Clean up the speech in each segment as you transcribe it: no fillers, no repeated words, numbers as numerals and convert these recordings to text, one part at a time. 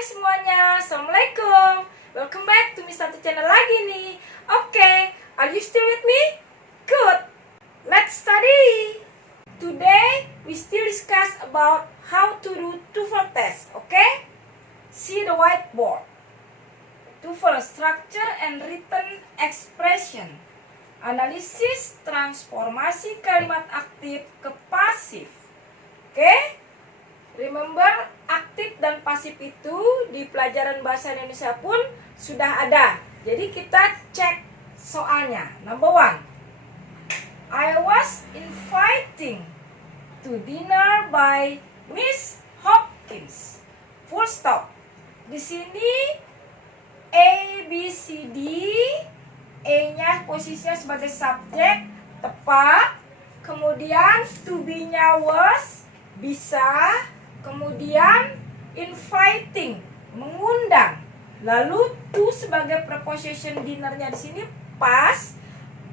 Hai semuanya, Assalamualaikum. Welcome back to Miss Satu Channel lagi nih. Oke, are you still with me? Good. Let's study. Today we still discuss about how to do TOEFL test. Okay? See the whiteboard. TOEFL structure and written expression. Analisis transformasi kalimat aktif ke pasif. Oke? Remember, aktif dan pasif itu di pelajaran bahasa Indonesia pun sudah ada. Jadi kita cek soalnya. Number 1. I was inviting to dinner by Miss Hopkins. Full stop. Di sini A, B, C, D. E-nya posisinya sebagai subjek, tepat. Kemudian to be-nya was, bisa. Kemudian inviting, mengundang. Lalu to sebagai preposition dinnernya di sini pas.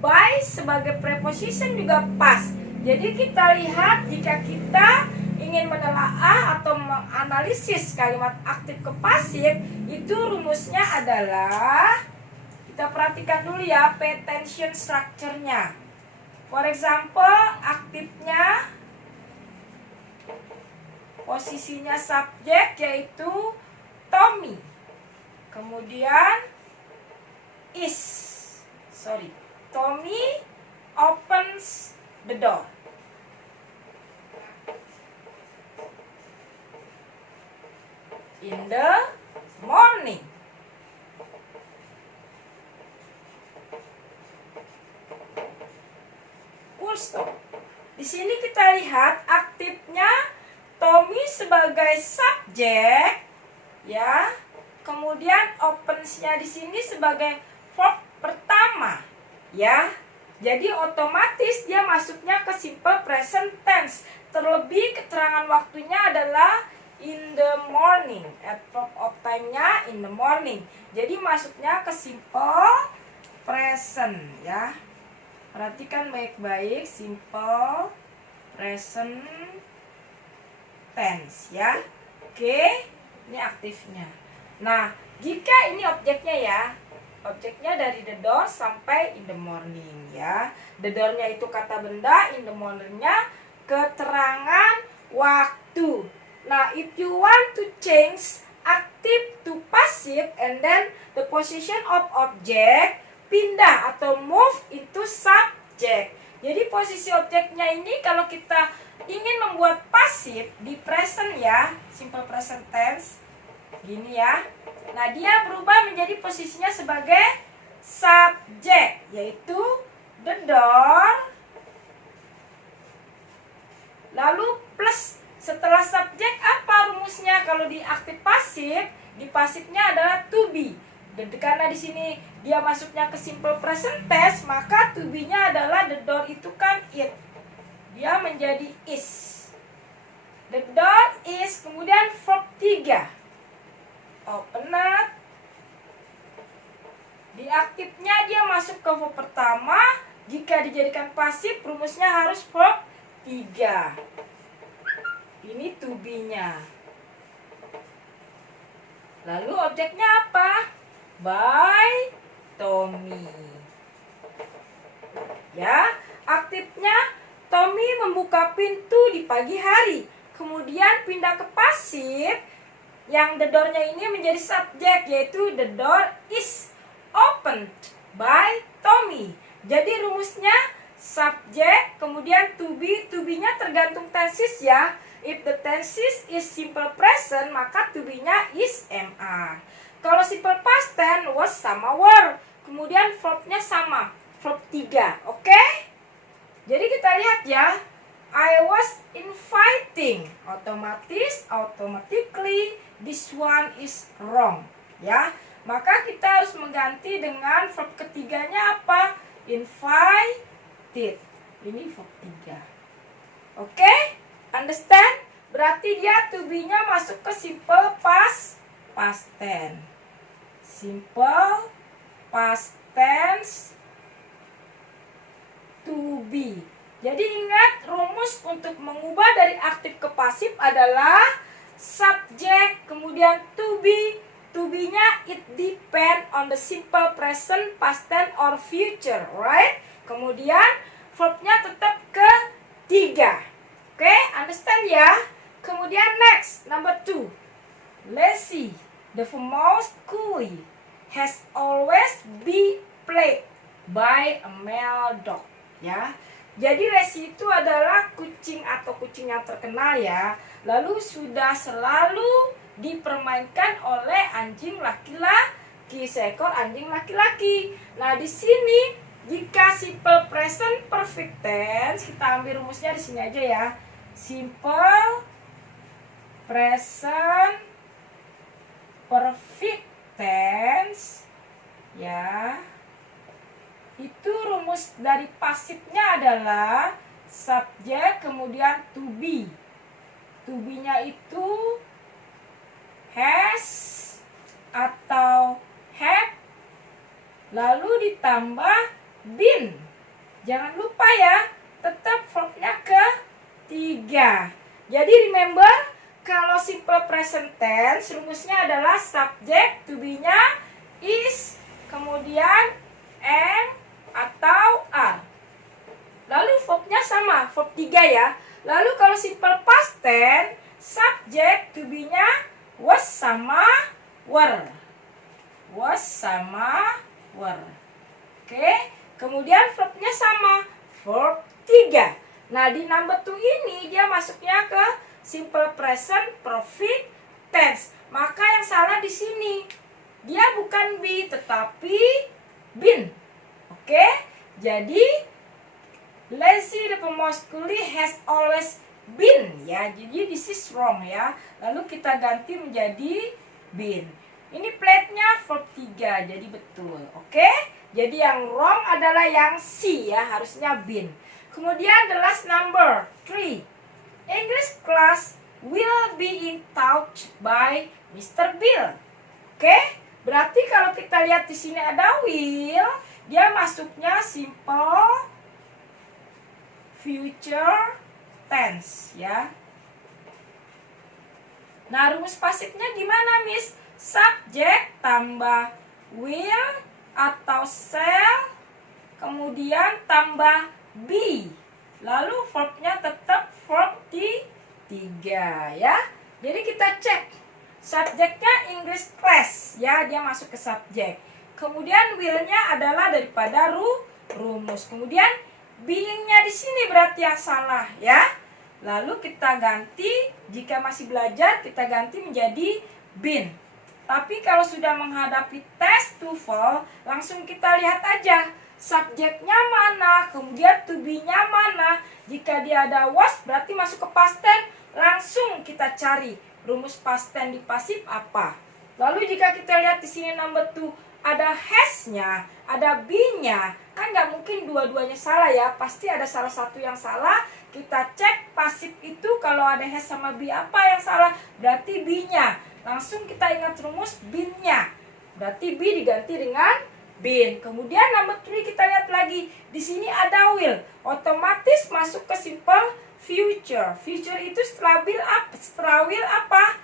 By sebagai preposition juga pas. Jadi kita lihat jika kita ingin menelaah atau menganalisis kalimat aktif ke pasif, itu rumusnya adalah, kita perhatikan dulu ya, pay attention structure-nya. For example, aktifnya posisinya subjek yaitu Tommy. Kemudian Tommy opens the door. In the morning. Full stop. Di sini kita lihat aktifnya Tommy sebagai subjek, ya. Kemudian opens-nya di sini sebagai verb pertama, ya. Jadi otomatis dia masuknya ke simple present tense. Terlebih keterangan waktunya adalah in the morning. At verb of time-nya in the morning. Jadi masuknya ke simple present, ya. Perhatikan baik-baik, simple present tense, ya. Oke, ini aktifnya. Nah, jika ini objeknya ya, objeknya dari the door sampai in the morning, ya. The door-nya itu kata benda, in the morning-nya keterangan waktu. Nah, if you want to change active to passive and then the position of object, pindah atau move into subject. Jadi posisi objeknya ini kalau kita ingin membuat pasif di present ya, simple present tense, gini ya. Nah, dia berubah menjadi posisinya sebagai subjek, yaitu the door. Lalu plus setelah subjek apa rumusnya kalau di aktif pasif? Di pasifnya adalah to be. Dan karena di sini dia masuknya ke simple present tense, maka to be-nya adalah the door itu kan it. Dia menjadi is. The door is, kemudian verb 3. Open it. Di aktifnya dia masuk ke verb pertama. Jika dijadikan pasif, rumusnya harus verb 3. Ini to be-nya. Lalu objeknya apa? By Tommy. Ya, aktifnya Tommy membuka pintu di pagi hari. Kemudian pindah ke pasif, yang the door-nya ini menjadi subjek, yaitu the door is opened by Tommy. Jadi rumusnya subjek, kemudian to be-nya tergantung tenses ya. If the tenses is simple present, maka to be-nya is MR. Kalau simple past tense was sama were. Kemudian verb-nya sama, verb 3. Oke? Jadi kita lihat ya, I was inviting. Automatically this one is wrong, ya. Maka kita harus mengganti dengan verb ketiganya apa? Invited. Ini verb 3. Oke? Understand? Berarti dia to be-nya masuk ke simple past tense. Simple past tense to be. Jadi ingat, rumus untuk mengubah dari aktif ke pasif adalah subjek, kemudian to to be. To be-nya it depend on the simple present, past tense, or future, right? Kemudian verb-nya tetap ketiga. Oke, understand ya? Kemudian next, number 2. Lazy, the most coolie, has always been played by a male dog. Ya, jadi lazy itu adalah kucing atau kucing yang terkenal ya. Lalu sudah selalu dipermainkan oleh anjing laki-laki, seekor anjing laki-laki. Nah, di sini jika simple present perfect tense, kita ambil rumusnya di sini aja ya. Simple present perfect tense ya. Itu rumus dari pasifnya adalah subjek kemudian to be. To be-nya itu has atau have lalu ditambah been. Jangan lupa ya, tetap verb-nya ketiga. Jadi remember, kalau simple present tense rumusnya adalah subject, to be-nya is, kemudian am atau are. Lalu verb-nya sama, verb 3 ya. Lalu kalau simple past tense, subject, to be-nya was sama were. Was sama were. Oke, kemudian verb-nya sama, verb 3. Nah, di number 2 ini dia masuknya ke simple present perfect tense. Maka yang salah di sini, dia bukan be tetapi been. Oke, jadi lazy the most coolie has always been ya. Jadi this is wrong ya. Lalu kita ganti menjadi been. Ini plate-nya verb 3, jadi betul. Oke? Jadi yang wrong adalah yang C ya, harusnya been. Kemudian the last number 3. English class will be in touch by Mr. Bill. Oke? Berarti kalau kita lihat di sini ada will, dia masuknya simple future tense ya. Nah, rumus pasifnya gimana, Miss? Subjek tambah will atau shall, kemudian tambah be. Lalu verbnya tetap verb 3 ya. Jadi kita cek. Subjeknya English class ya, dia masuk ke subjek. Kemudian will-nya adalah daripada rumus. Kemudian being-nya di sini berarti yang salah ya. Lalu kita ganti, jika masih belajar kita ganti menjadi been. Tapi kalau sudah menghadapi tes TOEFL, langsung kita lihat aja subjeknya mana, kemudian to be-nya mana. Jika dia ada was berarti masuk ke past tense, langsung kita cari rumus past tense di pasif apa. Lalu jika kita lihat di sini number 2 ada has-nya, ada be-nya, kan nggak mungkin dua-duanya salah ya, pasti ada salah satu yang salah. Kita cek pasif itu kalau ada has sama be apa yang salah, berarti be-nya. Langsung kita ingat rumus been-nya, berarti be diganti dengan been. Kemudian number 3 kita lihat lagi, di sini ada will, otomatis masuk ke simple future. Future itu setelah will apa?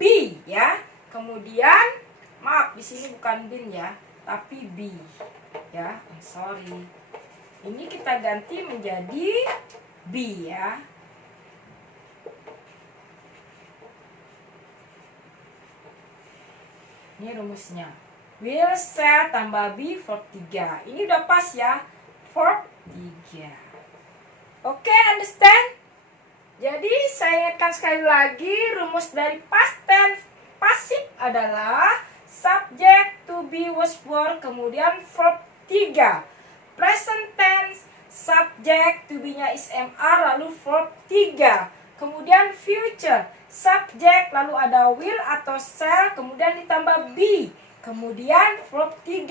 Be ya. Kemudian maaf, di sini bukan been ya, tapi be ya. Sorry. Ini kita ganti menjadi be ya. Ini rumusnya. Will, shall, tambah be, verb 3. Ini udah pas ya. Verb 3. Oke, understand? Jadi, saya ingatkan sekali lagi, rumus dari past tense pasif adalah subject, to be, was, were, kemudian verb 3. Present tense, subject, to be-nya is, am, are, lalu verb 3. Kemudian future, subject, lalu ada will atau shall, kemudian ditambah be. Kemudian verb 3.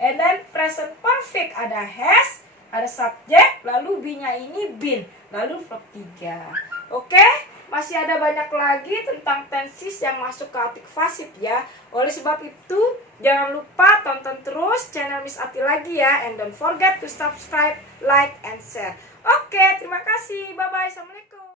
And then present perfect, ada has, ada subject, lalu be-nya ini been, lalu verb 3. Oke? Masih ada banyak lagi tentang tenses yang masuk ke artik pasif ya. Oleh sebab itu, jangan lupa tonton terus channel Miss Ati lagi ya. And don't forget to subscribe, like, and share. Oke, terima kasih. Bye-bye. Assalamualaikum.